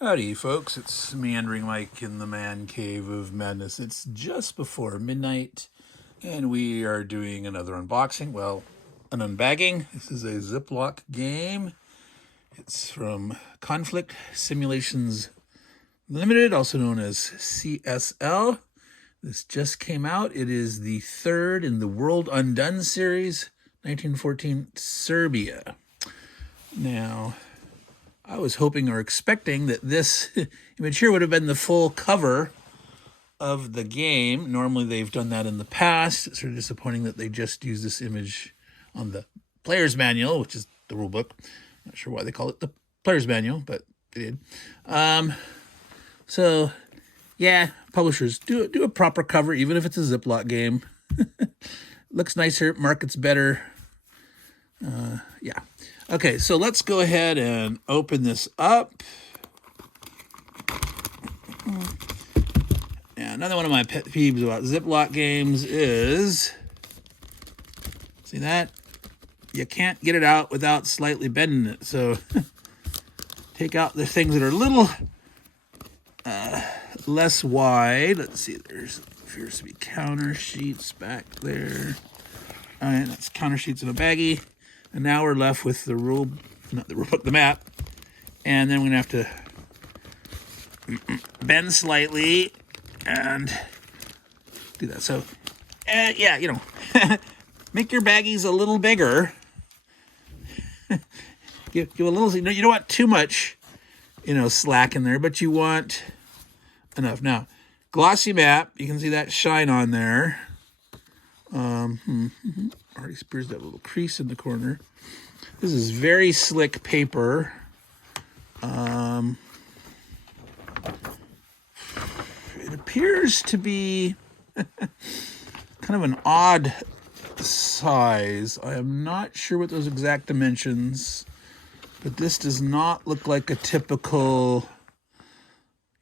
Howdy, folks. It's Meandering Mike in the Man Cave of Madness. It's just before midnight, and we are doing another unboxing. Well, an unbagging. This is a Ziploc game. It's from Conflict Simulations Limited, also known as CSR. This just came out. It is the third in the World Undone series, 1914 Serbia. Now, I was hoping or expecting that this image here would have been the full cover of the game. Normally they've done that in the past. It's sort of disappointing that they just used this image on the player's manual, which is the rulebook. Not sure why they call it the player's manual, but they did. So, yeah, publishers, do a proper cover, even if it's a Ziploc game. Looks nicer, markets better. Yeah. Okay, so let's go ahead and open this up. Yeah, another one of my pet peeves about Ziploc games is, see that? You can't get it out without slightly bending it. So take out the things that are a little less wide. Let's see, there's appears to be counter sheets back there. All right, that's counter sheets in a baggie. And now we're left with the rulebook, the map. And then we're gonna have to bend slightly and do that. So, yeah, you know, make your baggies a little bigger. give a little, you don't want too much, slack in there, but you want enough. Now, glossy map, you can see that shine on there. Already appears that little crease in the corner. This is very slick paper. It appears to be kind of an odd size. I am not sure what those exact dimensions, but this does not look like a typical,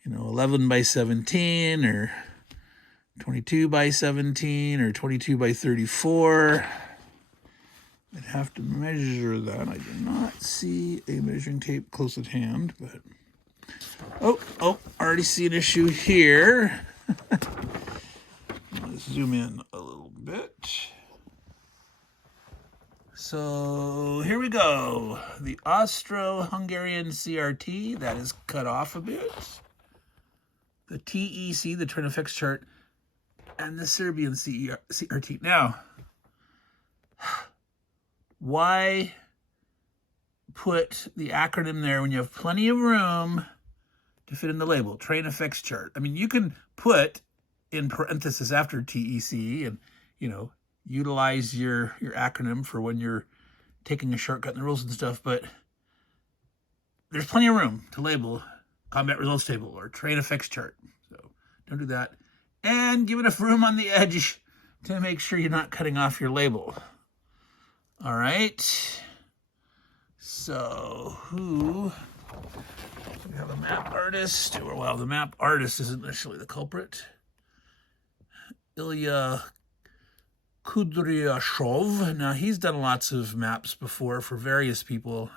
11 by 17 or 22 by 17 or 22 by 34. I'd have to measure that. I do not see a measuring tape close at hand, but already see an issue here. Let's zoom in a little bit. So here we go. The Austro-Hungarian CRT, that is cut off a bit. The TEC, the Train Effects chart, and the Serbian CRT. Now, why put the acronym there when you have plenty of room to fit in the label? Train Effects chart. I mean, you can put in parentheses after TEC and, utilize your acronym for when you're taking a shortcut in the rules and stuff, but there's plenty of room to label combat results table or train effects chart. So don't do that. And give enough room on the edge to make sure you're not cutting off your label. All right. So we have a map artist, or well, the map artist isn't necessarily the culprit. Ilya Kudryashov. Now, he's done lots of maps before for various people.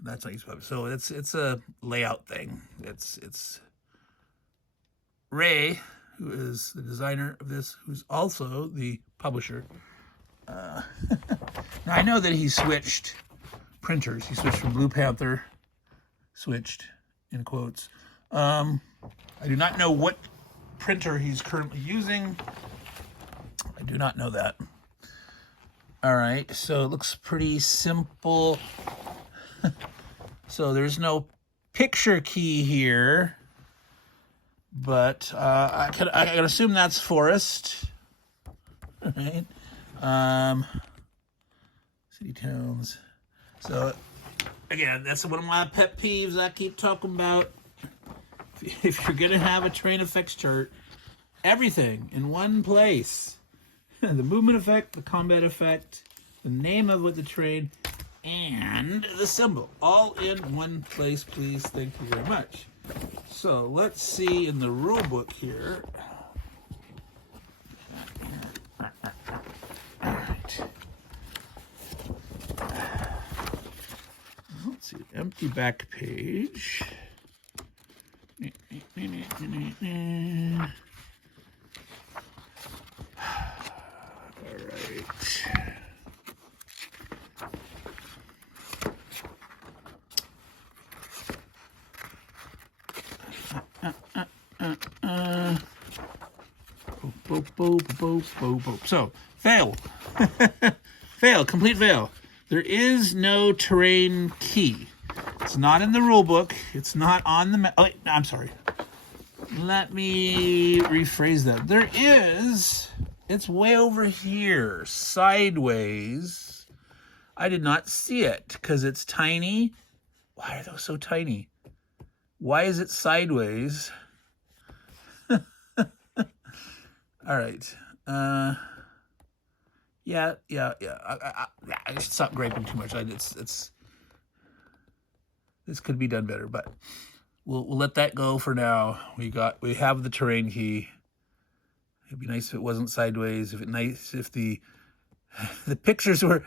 That's how he's published. So it's a layout thing. It's Ray, who is the designer of this, who's also the publisher. Now, I know that he switched printers. He switched from Blue Panther, switched in quotes. I do not know what printer he's currently using. I do not know that. All right, so it looks pretty simple. So there's no picture key here, but I can assume that's forest. All right. City towns. So again, that's one of my pet peeves I keep talking about. If you're gonna have a train effects chart, everything in one place. The movement effect, the combat effect, the name of what the train, and the symbol. All in one place, please. Thank you very much. So let's see in the rule book here. All right. Let's see, empty back page. So, fail. Fail, complete fail. There is no terrain key. It's not in the rule book. It's not on the map. Oh, I'm sorry. Let me rephrase that. There is. It's way over here, sideways. I did not see it because it's tiny. Why are those so tiny? Why is it sideways? All right. Yeah. I should stop griping too much. This could be done better, but we'll let that go for now. We have the terrain key. It'd be nice if it wasn't sideways. If the pictures were,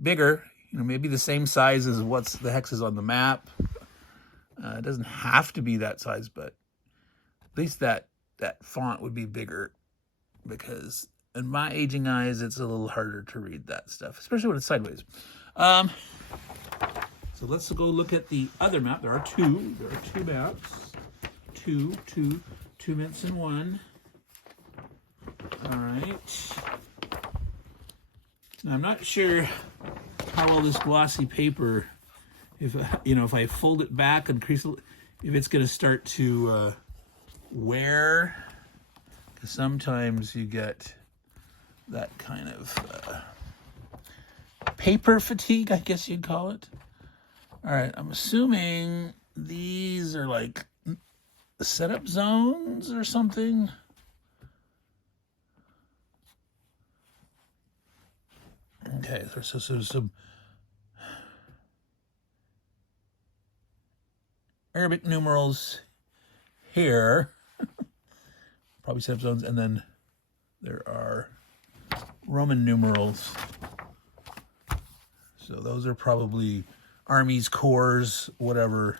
bigger. Maybe the same size as what's the hex is on the map. It doesn't have to be that size, but at least that font would be bigger, because in my aging eyes, it's a little harder to read that stuff, especially when it's sideways. So let's go look at the other map. There are two maps. Two mints in one. All right. Now, I'm not sure how well this glossy paper, if I fold it back and crease it, if it's going to start to wear, because sometimes you get that kind of paper fatigue, I guess you'd call it. All right, I'm assuming these are like setup zones or something. Okay, so some Arabic numerals here, probably setup zones, and then there are Roman numerals. So those are probably armies, corps, whatever,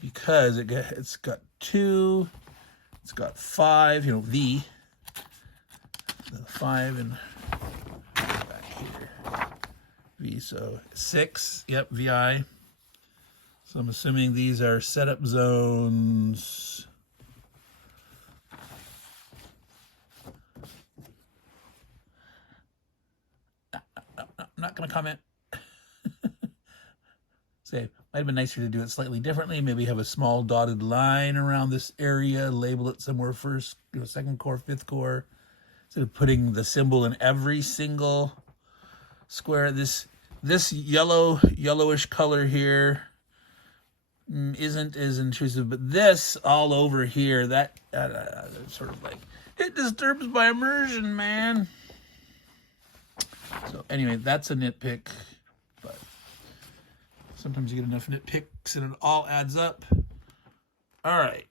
because it's got 2, it's got 5, V, the 5 and back here, V, so 6, yep, VI. So I'm assuming these are setup zones. I'm not going to comment. Say, might have been nicer to do it slightly differently. Maybe have a small dotted line around this area, label it somewhere first, second core, fifth core, instead of putting the symbol in every single square. This yellowish color here isn't as intrusive, but this all over here, that sort of like, it disturbs my immersion, man. So anyway, that's a nitpick, but sometimes you get enough nitpicks and it all adds up. All right,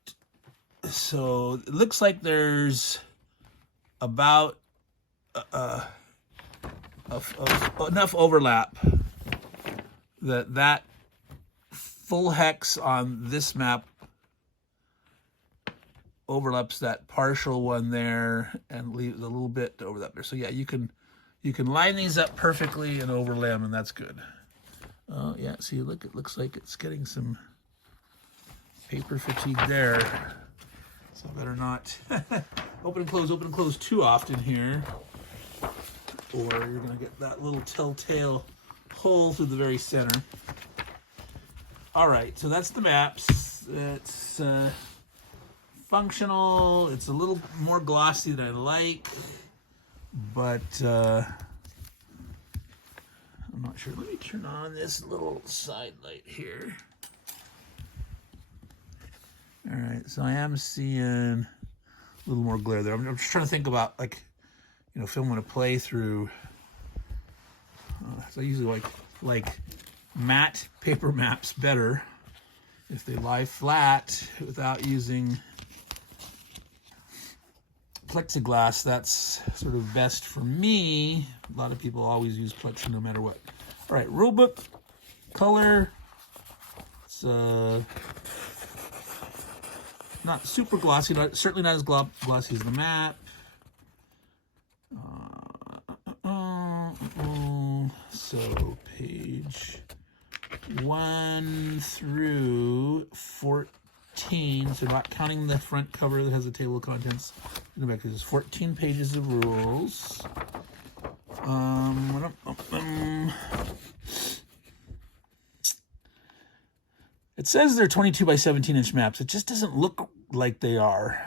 so it looks like there's about enough overlap that full hex on this map overlaps that partial one there and leaves a little bit to overlap there. So yeah, you can line these up perfectly and overlay them, and that's good. Oh yeah, see, look, it looks like it's getting some paper fatigue there. So I better not open and close too often here, or you're gonna get that little telltale hole through the very center. All right, so that's the maps. It's functional. It's a little more glossy than I like, but I'm not sure. Let me turn on this little side light here. All right, so I am seeing a little more glare there. I'm just trying to think about, like, filming a playthrough. So I usually like matte paper maps better if they lie flat without using plexiglass. That's sort of best for me. A lot of people always use plexi no matter what. All right, rulebook color. Let's not super glossy, certainly not as glossy as the map. So page 1 through 14, so not counting the front cover that has a table of contents. Go back to this, 14 pages of rules. It says they're 22 by 17 inch maps. It just doesn't look like they are.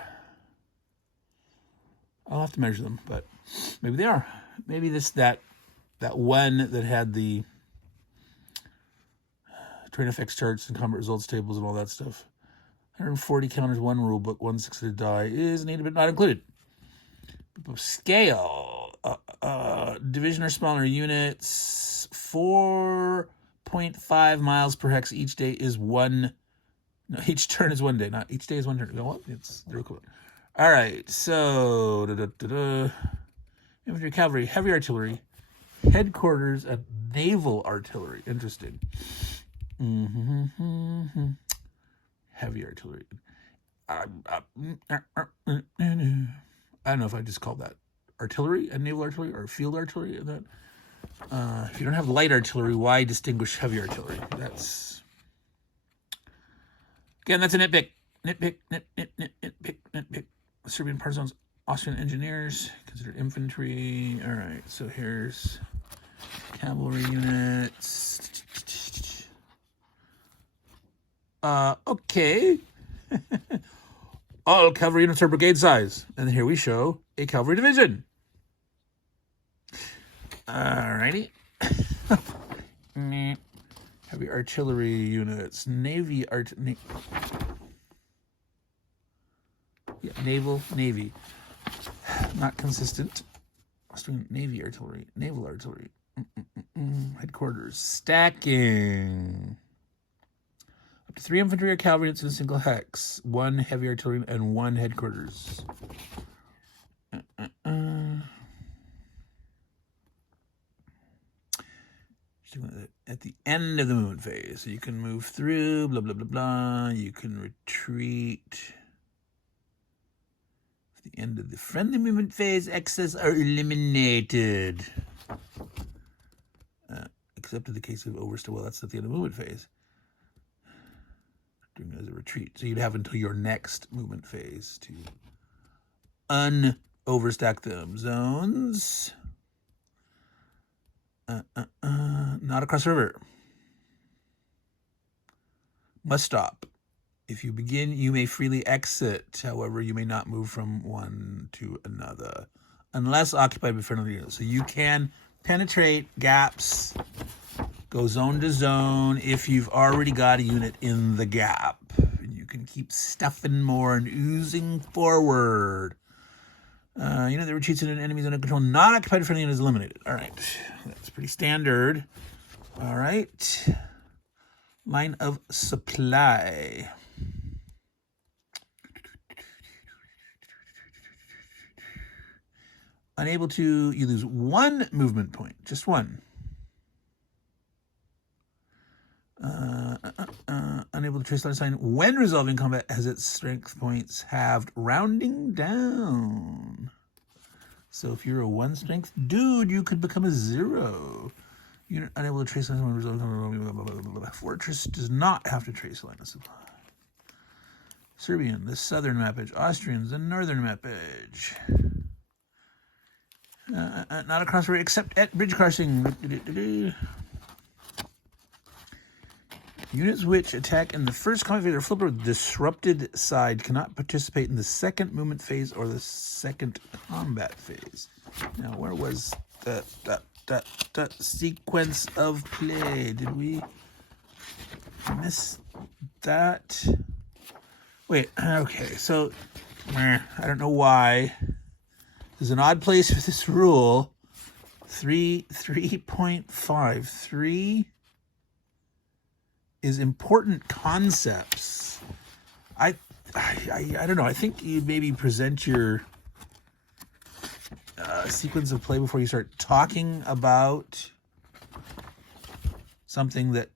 I'll have to measure them, but maybe they are. Maybe that one that had the terrain effects charts and combat results tables and all that stuff. 140 counters, 1 rule book, 1 6-sided die is needed but not included. Scale, division or smaller units, 4.5 miles per hex each day is one. No, each turn is 1 day, not each day is 1 turn. No, what? It's they're equivalent. All right, so infantry, cavalry, heavy artillery, headquarters, and naval artillery. Interesting. Heavy artillery. I don't know if I just called that artillery and naval artillery or field artillery. And that if you don't have light artillery, why distinguish heavy artillery? That's a nitpick. Nitpick. Serbian partisans, Austrian engineers, considered infantry. All right, so here's cavalry units. Okay. All cavalry units are brigade size. And here we show a cavalry division. Alrighty. Heavy artillery units. Navy. Naval, Navy. Not consistent. Austrian Navy artillery. Naval artillery. Headquarters. Stacking. Up to 3 infantry or cavalry units in a single hex. 1 heavy artillery and 1 headquarters. At the end of the movement phase. So you can move through, blah, blah, blah, blah. You can retreat. At the end of the friendly movement phase, excess are eliminated. Except in the case of overstay. Well, that's at the end of the movement phase. Doing it as a retreat. So you'd have until your next movement phase to overstack them. Zones. Not across the river. Must stop. If you begin, you may freely exit. However, you may not move from one to another unless occupied by friendly units. So you can penetrate gaps, go zone to zone if you've already got a unit in the gap. And you can keep stuffing more and oozing forward. Unit that retreats in an enemy's under control, not occupied by friendly unit is eliminated. All right, that's pretty standard. All right, line of supply. Unable to, you lose 1 movement point, just 1. Unable to trace line of sign when resolving combat has its strength points halved, rounding down. So if you're a 1 strength dude, you could become a 0. Unit unable to trace line of sign when resolving combat. Fortress does not have to trace line of supply. Serbian, the southern map edge. Austrians, the northern map edge. Not across river except at bridge crossing. Units which attack in the first combat phase or flip or disrupted side cannot participate in the second movement phase or the second combat phase. Now, where was that sequence of play? Did we miss that? Wait, okay, so I don't know why. There's an odd place for this rule. 3.5. 3 is important concepts. I don't know. I think you maybe present your sequence of play before you start talking about something that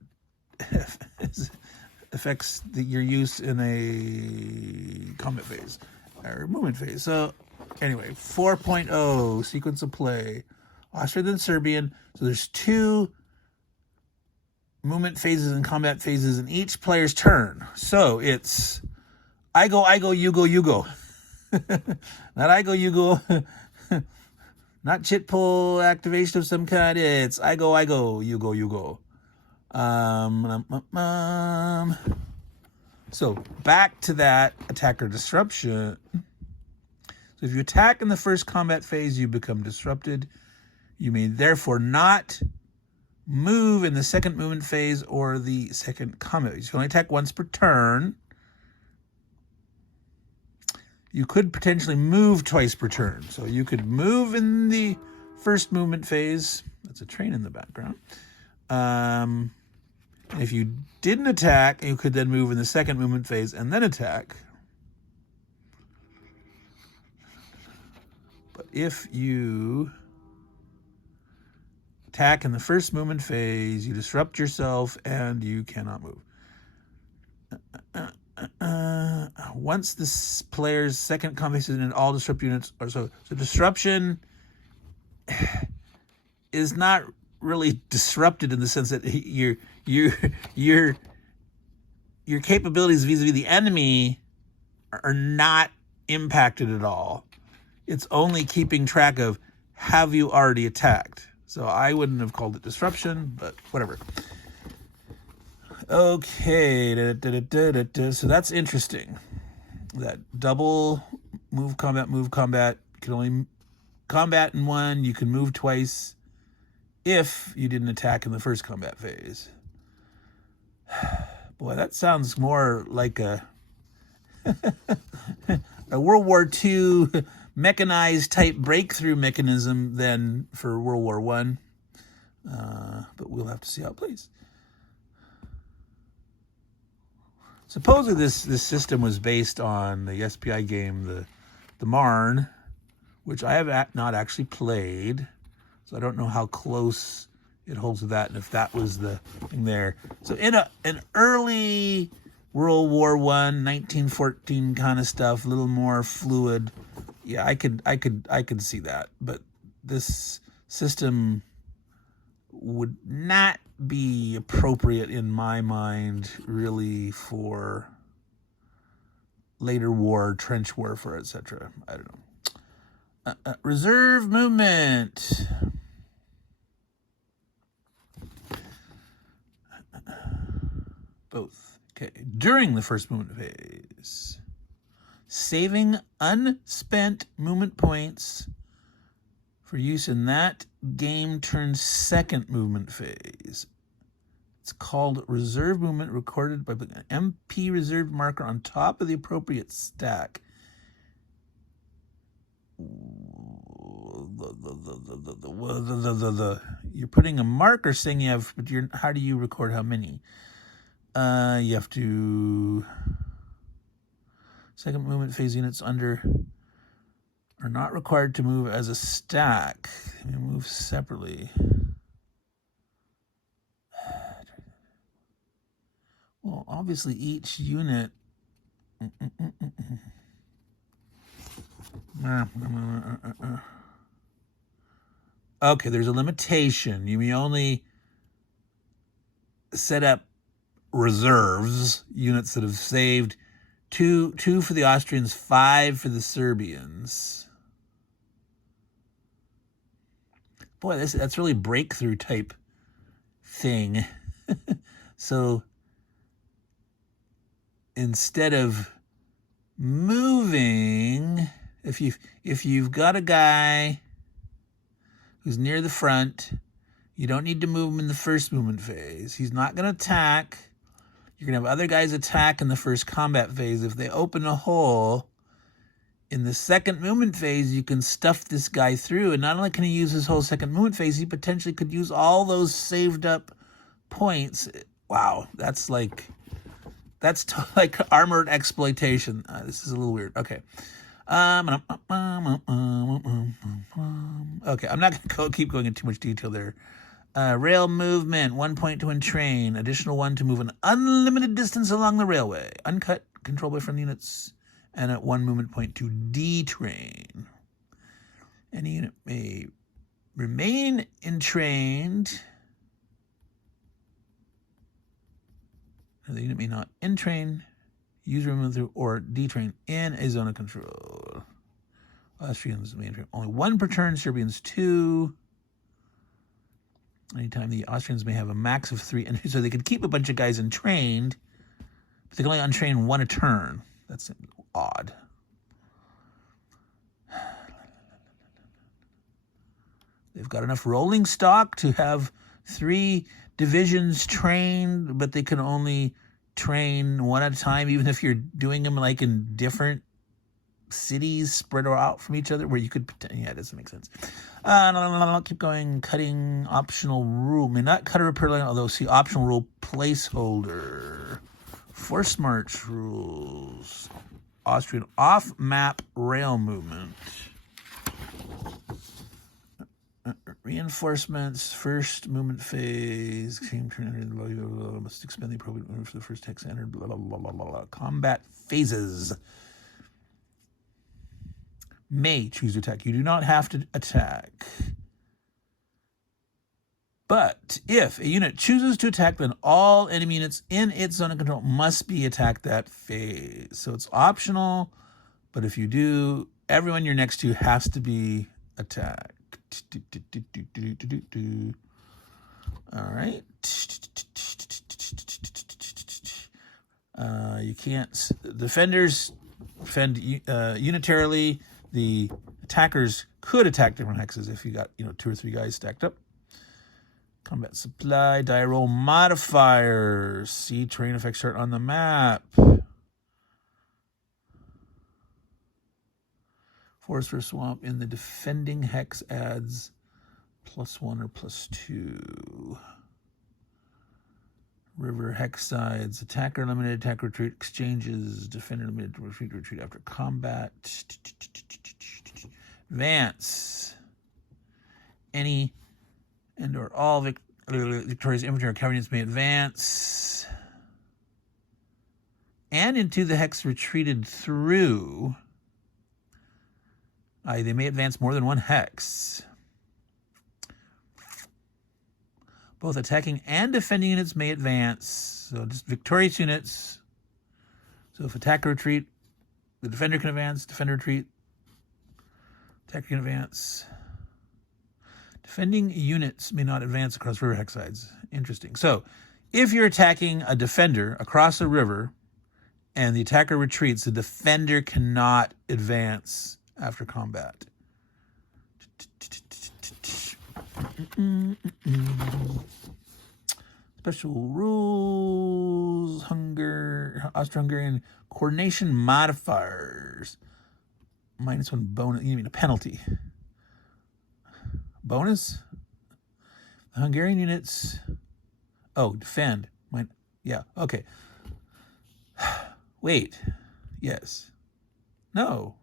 affects your use in a combat phase or movement phase. So anyway, 4.0 sequence of play, Austrian and Serbian. So there's 2 movement phases and combat phases in each player's turn. So it's I go, you go, you go. Not I go, you go. Not chit pull activation of some kind. It's I go, you go, you go. So back to that attacker disruption. So if you attack in the first combat phase, you become disrupted. You may therefore not move in the second movement phase or the second combat phase. You can only attack once per turn. You could potentially move twice per turn. So you could move in the first movement phase. That's a train in the background. If you didn't attack, you could then move in the second movement phase and then attack. But if you attack in the first movement phase, you disrupt yourself and you cannot move. Once this player's second combat phase in all disrupt units or so disruption is not really disrupted in the sense that your capabilities vis-a-vis the enemy are not impacted at all. It's only keeping track of have you already attacked. So I wouldn't have called it disruption, but whatever. Okay, so that's interesting. That double move combat. You can only combat in one. You can move twice if you didn't attack in the first combat phase. Boy, that sounds more like a World War II mechanized type breakthrough mechanism than for World War I. But we'll have to see how it plays. Supposedly this system was based on the SPI game, the Marne, which I have not actually played, so I don't know how close it holds to that and if that was the thing there. So in an early World War I, 1914 kind of stuff, a little more fluid, yeah, I could see that. But this system would not be appropriate in my mind really for later war, trench warfare, etc. I don't know. Reserve movement. Both. Okay. During the first movement phase, saving unspent movement points for use in that game turn's second movement phase. It's called reserve movement, recorded by putting an MP reserved marker on top of the appropriate stack. You're putting a marker saying you have, but how do you record how many? You have to second movement phase units under are not required to move as a stack. They move separately. Well, obviously each unit okay, there's a limitation. You may only set up reserves, units that have saved, two for the Austrians, 5 for the Serbians. Boy, that's really breakthrough type thing. So instead of moving, if you've got a guy who's near the front, you don't need to move him in the first movement phase. He's not going to attack. You're going to have other guys attack in the first combat phase. If they open a hole in the second movement phase, you can stuff this guy through. And not only can he use his whole second movement phase, he potentially could use all those saved up points. Wow, that's like armored exploitation. This is a little weird. Okay. Okay, I'm not going to keep going into too much detail there. Rail movement, 1 point to entrain. Additional 1 to move an unlimited distance along the railway. Uncut, controlled by friendly units. And at 1 movement point to detrain. Any unit may remain entrained. The unit may not entrain, use, remove, or detrain in a zone of control. Austrians may entrain only 1 per turn, Serbians 2. Anytime the Austrians may have a max of 3. And so they could keep a bunch of guys entrained, but they can only untrain 1 a turn. That's odd. They've got enough rolling stock to have 3 divisions trained, but they can only train 1 at a time, even if you're doing them like in different cities spread out from each other, where you could, yeah, it doesn't make sense. Keep going. Cutting optional rule. May not cut a repair line, although see optional rule placeholder. Force march rules. Austrian off-map rail movement. Reinforcements, first movement phase, must expend the appropriate movement for the first text entered, blah, blah, blah, blah, blah. Combat phases. May choose to attack. You do not have to attack. But if a unit chooses to attack, then all enemy units in its zone of control must be attacked that phase. So it's optional, but if you do, everyone you're next to has to be attacked. All right. You can't. Defenders defend unitarily. The attackers could attack different hexes if you got 2 or 3 guys stacked up. Combat supply, die roll modifiers. See terrain effects chart on the map. Forest or swamp in the defending hex adds +1 or +2. River hex sides. Attacker limited attack retreat exchanges. Defender limited retreat after combat. Advance. Any and or all victorious infantry or cavalry units may advance. And into the hex retreated through. They may advance more than 1 hex. Both attacking and defending units may advance. So just victorious units. So if attacker retreat, the defender can advance. Defender retreat, attacker can advance. Defending units may not advance across river hex sides. Interesting. So if you're attacking a defender across a river and the attacker retreats, the defender cannot advance after combat. Special rules, Austro-Hungarian coordination modifiers. -1 bonus, you mean a penalty. Bonus? The Hungarian units, defend. Yeah, okay. Wait, yes. No.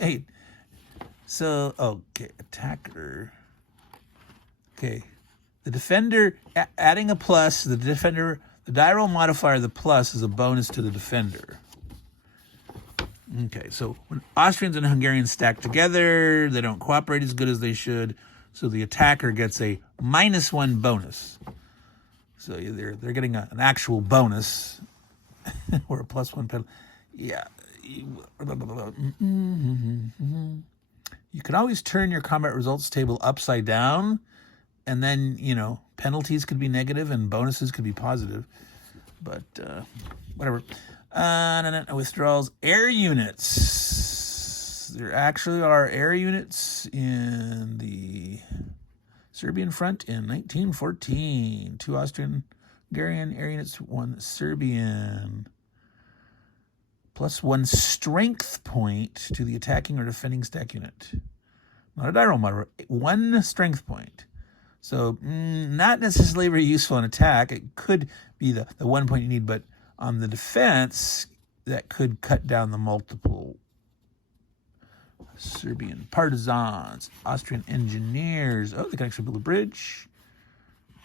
Wait. So, okay, attacker. Okay. The defender, adding a plus, the defender, the die roll modifier, the plus is a bonus to the defender. Okay, so when Austrians and Hungarians stack together, they don't cooperate as good as they should, so the attacker gets a -1 bonus. So they're getting an actual bonus or a +1 penalty. Yeah. You can always turn your combat results table upside down, and then, penalties could be negative and bonuses could be positive. But whatever. Withdrawals. Air units. There actually are air units in the Serbian front in 1914. 2 Austrian, Hungarian air units, 1 Serbian. +1 strength point to the attacking or defending stack unit. Not a die roll modifier. 1 strength point. So not necessarily very useful in attack. It could be the 1 point you need, but on the defense, that could cut down the multiple Serbian partisans, Austrian engineers. Oh, they can actually build a bridge.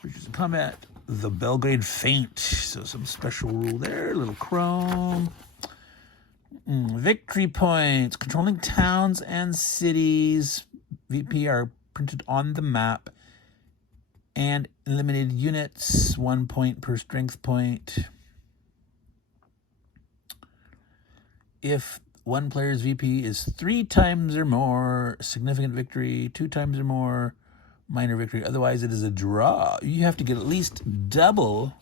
Bridges in combat. The Belgrade Feint. So some special rule there. Little chrome. Victory points. Controlling towns and cities. VP are printed on the map. And eliminated units. 1 point per strength point. If one player's VP is 3 times or more, significant victory, 2 times or more, minor victory. Otherwise, it is a draw. You have to get at least double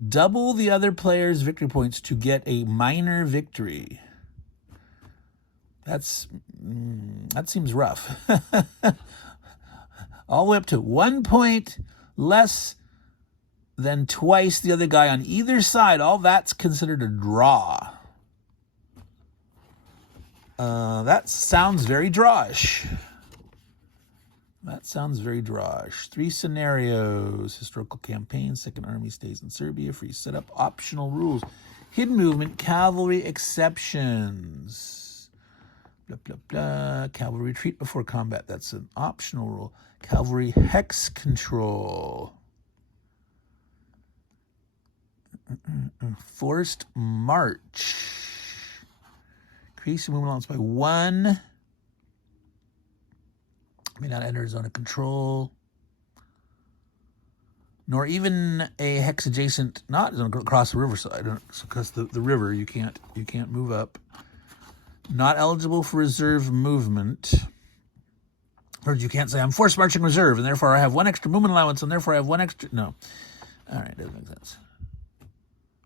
the other player's victory points to get a minor victory. That seems rough. All the way up to 1 point less than twice the other guy on either side. All that's considered a draw. That sounds very drawish. 3 scenarios. Historical campaign. Second Army stays in Serbia. Free setup. Optional rules. Hidden movement. Cavalry exceptions. Blah, blah, blah. Cavalry retreat before combat. That's an optional rule. Cavalry hex control. Forced march. Increase movement allowance by 1. May not enter zone of control. Nor even a hex adjacent, not zone across the riverside, because the river you can't move up. Not eligible for reserve movement. Or you can't say I'm forced marching reserve and therefore I have 1 extra movement allowance and therefore I have 1 extra. No. All right, doesn't make sense.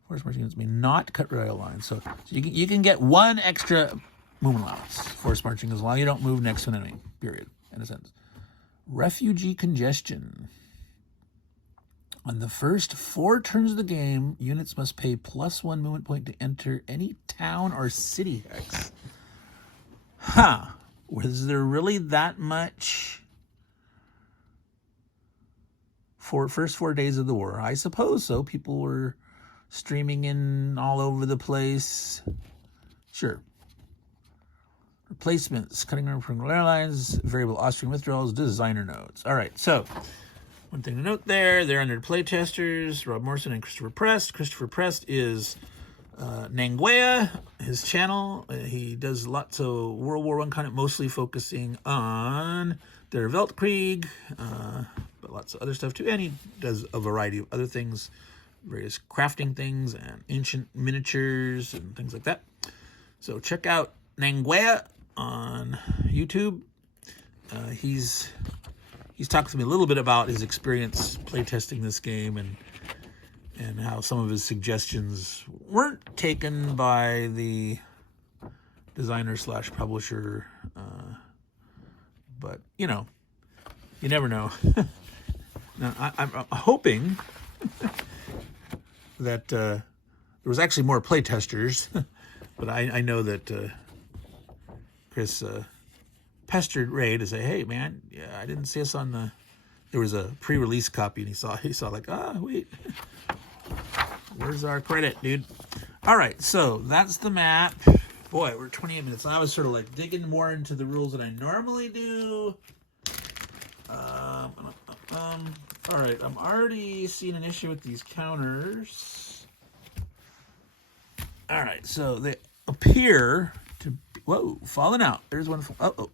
Force marching units may not cut rail lines. So you can get 1 extra movement allowance. Force marching as long as you don't move next to an enemy. Period. In a sense. Refugee congestion. On the first 4 turns of the game, units must pay +1 movement point to enter any town or city hex. Was there really that much for first 4 days of the war? I suppose so. People were streaming in all over the place. Sure. Replacements, cutting room from airlines, variable Austrian withdrawals, designer notes. All right, so one thing to note there, they're under playtesters, Rob Morrison and Christopher Prest. Christopher Prest is Nanguea, his channel. He does lots of World War I content, mostly focusing on Der Weltkrieg, but lots of other stuff too. And he does a variety of other things, various crafting things and ancient miniatures and things like that. So check out Nanguea on YouTube. He's talked to me a little bit about his experience playtesting this game and how some of his suggestions weren't taken by the designer / publisher. But, you never know. Now, I'm hoping that there was actually more playtesters, but I know that Chris pestered Ray to say, hey, man, yeah, I didn't see us on the... There was a pre-release copy, and he saw like, wait, where's our credit, dude? All right, so that's the map. Boy, we're 28 minutes. I was sort of like digging more into the rules than I normally do. All right, I'm already seeing an issue with these counters. All right, so they appear to be, whoa, falling out. There's one. Oh.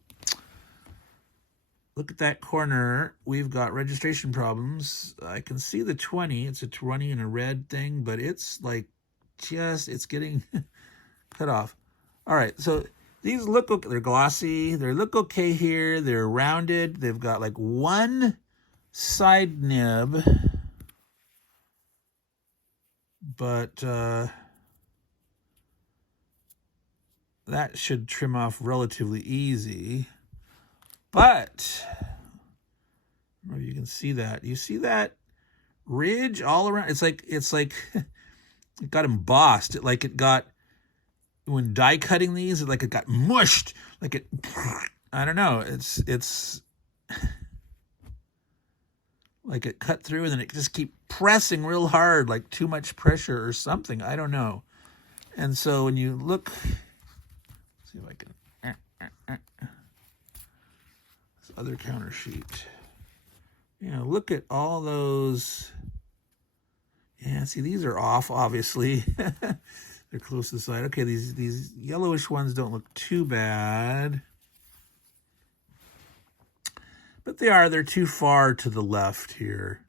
Look at that corner. We've got registration problems. I can see the 20. It's a 20 and a red thing, but it's like it's getting cut off. All right, so these look okay. They're glossy. They look okay here. They're rounded. They've got like 1 side nib, but that should trim off relatively easy. But I don't know if you can see that. You see that ridge all around? It's like it got embossed. It got, when die cutting these, it got mushed. I don't know. It's like it cut through and then it just keep pressing real hard, like too much pressure or something. I don't know. And so when you look, see if I can, This other counter sheet. You know, look at all those. Yeah, see, these are off, obviously. They're close to the side. Okay, these yellowish ones don't look too bad. But they're too far to the left here.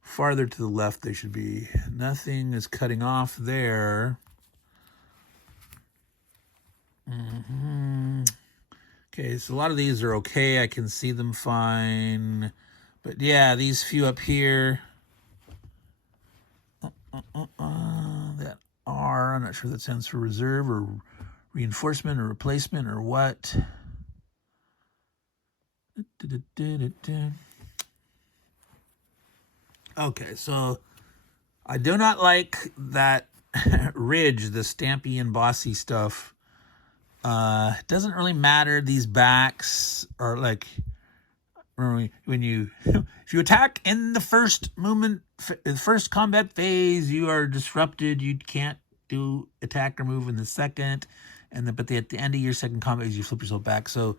Farther to the left they should be. Nothing is cutting off there. Okay, so a lot of these are okay. I can see them fine. But yeah, these few up here that are, I'm not sure that stands for reserve or reinforcement or replacement or what. Okay, so I do not like that ridge, the stampy and bossy stuff. It doesn't really matter. These backs are like, when you if you attack in the first movement, the first combat phase, you are disrupted. You can't do attack or move in the second, but at the end of your second combat phase, you flip yourself back. So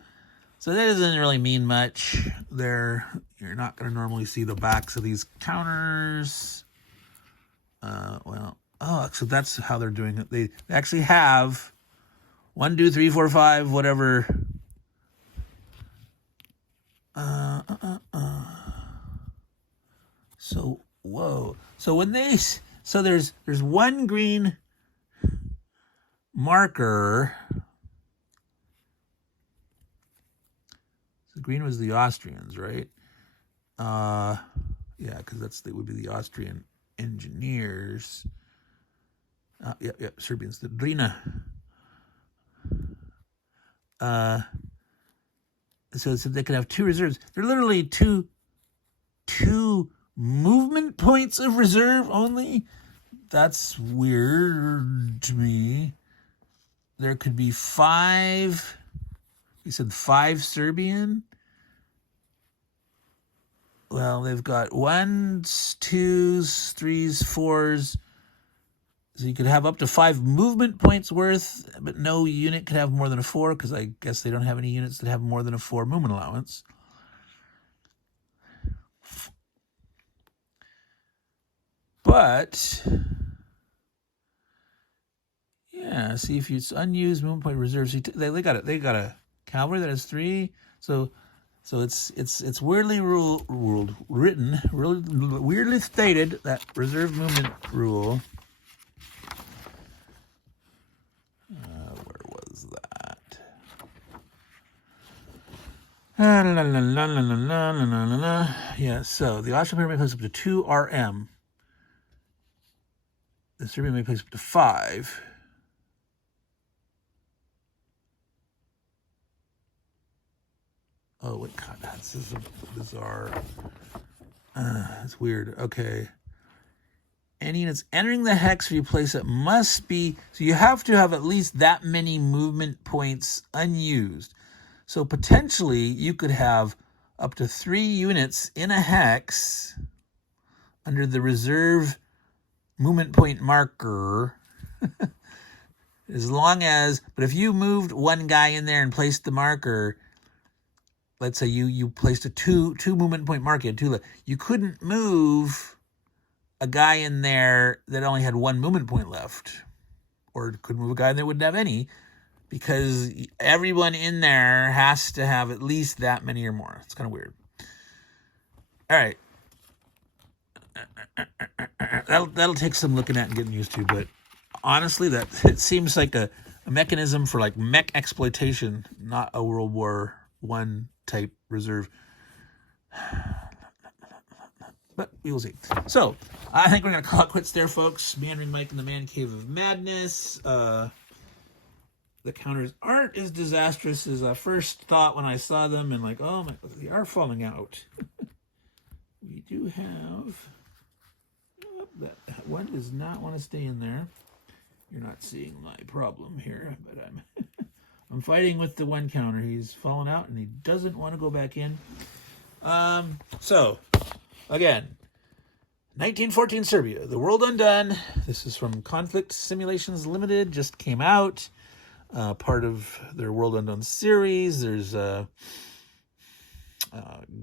that doesn't really mean much. You're not going to normally see the backs of these counters. So that's how they're doing it. They actually have 1, 2, 3, 4, 5, whatever. So whoa. So there's one green marker. So green was the Austrians, right? Yeah, because they would be the Austrian engineers. Yep, Serbians, the Drina. So they could have 2 reserves. They're literally two movement points of reserve only. That's weird to me. There could be 5. You said 5 Serbian. Well, they've got 1s, 2s, 3s, 4s. So you could have up to 5 movement points worth, but no unit could have more than a 4, because I guess they don't have any units that have more than a 4 movement allowance. But yeah, see, if it's unused movement point reserves, they got it. They got a cavalry that has 3. So it's weirdly written, really weirdly stated, that reserve movement rule. Where was that? Yeah, so the Austrian player may place up to 2 RM. The Serbian may place up to 5. Oh, wait, God, this is bizarre. It's weird. Okay. Any units entering the hex where you place it must be, so you have to have at least that many movement points unused. So potentially you could have up to 3 units in a hex under the reserve movement point marker. As long as, but if you moved one guy in there and placed the marker, let's say you placed a two movement point marker, you couldn't move a guy in there that only had 1 movement point left, or could move a guy that wouldn't have any, because everyone in there has to have at least that many or more. It's kind of weird. All right. That'll take some looking at and getting used to, but honestly, it seems like a mechanism for like mech exploitation, not a World War I type reserve. But we will see. So, I think we're going to call it quits there, folks. Meandering Mike in the Man Cave of Madness. The counters aren't as disastrous as I first thought when I saw them, and like, oh my, they are falling out. We do have... that one does not want to stay in there. You're not seeing my problem here, but I'm fighting with the one counter. He's fallen out and he doesn't want to go back in. So again, 1914 Serbia, The World Undone. This is from Conflict Simulations Limited, just came out. part of their World Undone series. There's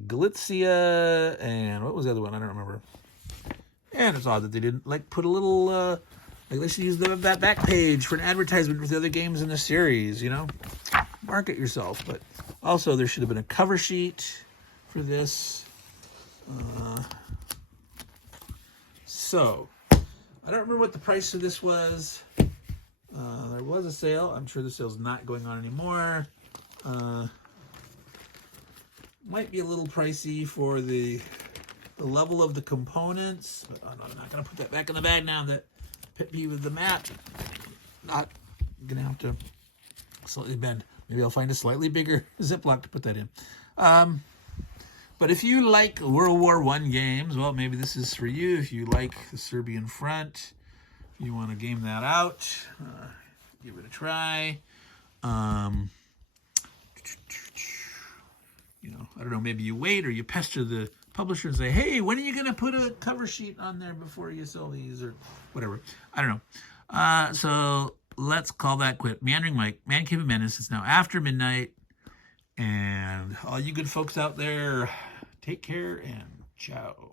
Galicia, and what was the other one? I don't remember. And it's odd that they didn't like put a little like they should use that back page for an advertisement with the other games in the series, you know. Market yourself. But also there should have been a cover sheet for this. So I don't remember what the price of this was. There was a sale. I'm sure the sale's not going on anymore. Might be a little pricey for the level of the components, but I'm not going to put that back in the bag now. That pit peeve with the map. Not going to have to slightly bend. Maybe I'll find a slightly bigger Ziploc to put that in. But if you like World War I games, well, maybe this is for you. If you like the Serbian front, you want to game that out, give it a try. You know, I don't know, maybe you wait or you pester the publisher and say, hey, when are you going to put a cover sheet on there before you sell these or whatever? I don't know. So let's call that quit. Meandering Mike, Man Cave of Menace. It's now after midnight. And all you good folks out there, take care and ciao.